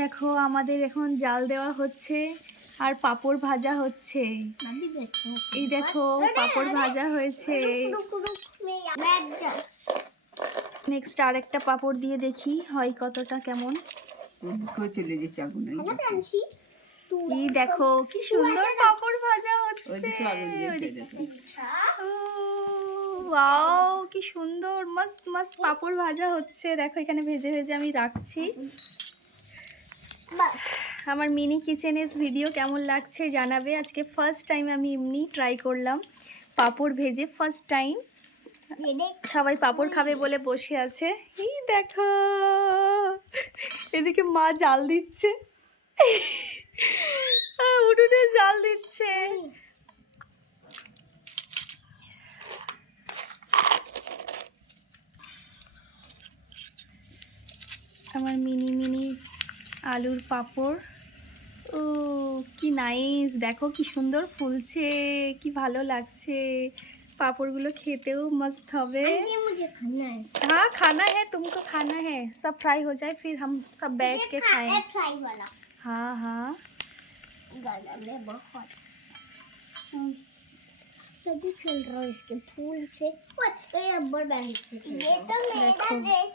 দেখো আমাদের এখন জাল দেওয়া হচ্ছে আর পাঁপড় ভাজা হচ্ছে। এই দেখো পাঁপড় ভাজা হয়েছে। নেক্সট আর একটা পাঁপড় দিয়ে দেখি হয় কতটা কেমন। চলে যাচ্ছে আগুন। এই দেখো কি সুন্দর পাঁপড় ভাজা হচ্ছে। ওয়াও কি সুন্দর মস্ত মস্ত পাঁপড় ভাজা হচ্ছে। দেখো এখানে ভেজে ভেজে আমি রাখছি। আমার মিনি কিচেনের ভিডিও কেমন লাগছে জানাবে। আজকে ফার্স্ট টাইম আমি এমনি ট্রাই করলাম পাঁপড় ভেজে, ফার্স্ট টাইম। সবাই পাঁপড় খাবে বলে বসে আছে। এই দেখো এদিকে মা জাল দিচ্ছে, উঠোনে জাল দিচ্ছে। আমার মিনি মিনি আলুর পাঁপড়, ও কি নাইস। দেখো কি সুন্দর ফুলছে, কি ভালো লাগছে। पापड़ खेते मस्त हवे। हाँ खाना है, तुमको खाना है। सब फ्राई हो जाए फिर हम सब बैठ के खाएं। हाँ हाँ सभी खेल रहा है इसके फूल से। ये तो मेरा ड्रेस